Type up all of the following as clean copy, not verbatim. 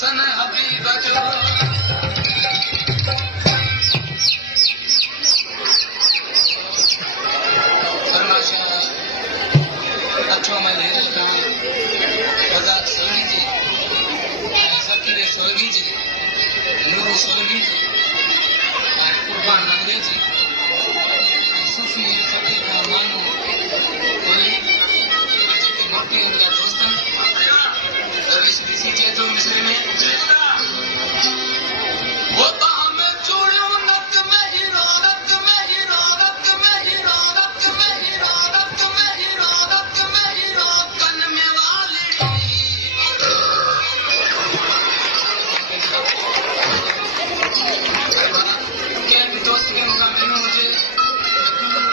सन हबीब जो अच्छो मैं ले रहा हूँ आजाद सोनी जी फकीर सोलगी जी नूर सोलगी जी कुर्बान नगरी जी सूफी फकीर का मानू बोली नौकरी उनका दोस्तन दरवेश किसी के तो मिस्र में वो तो हमें चूड़ियों नक में ही रौनक में ही रौनक में ही रौनक में ही रौनक में ही रौनक में ही रौनकन में वाली क्या दोस्त के मुकाबले में मुझे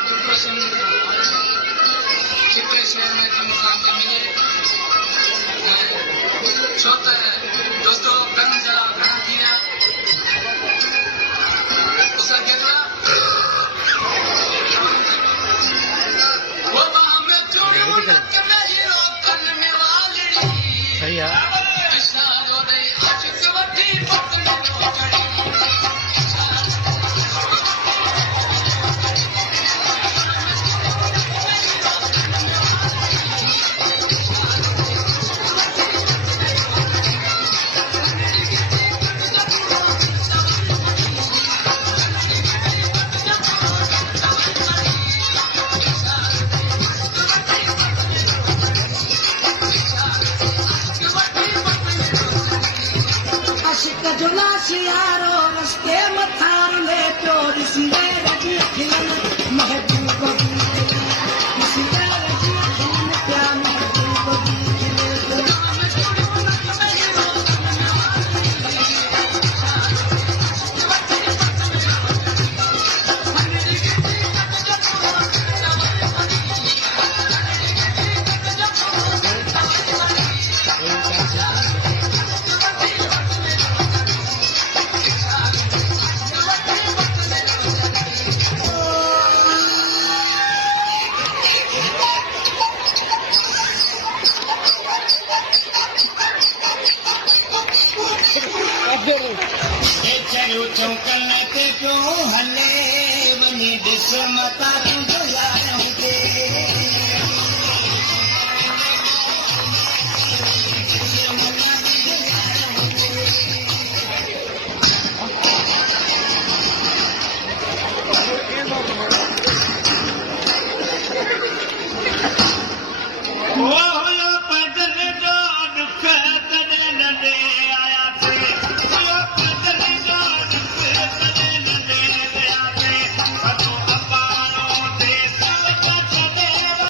डिप्रेशन चित्रे शहर में कम सामने मिले छोटा है दोस्तों गन जरा बना दिया उसका कितना वो हमें चूड़ियों नक में ही रौनकन में वाली सही है इशारों ने आशिक वठी पत्नी नो चढ़ी आशिक जो लाशियारो रस्ते मथार ले तो दिसने रजी खिलन महबूब दिसने रजी खिलन क्या महबूब चढ़ो चौकल ते पियो हले वञी ॾिस मता तुंहिंजो यार हुजे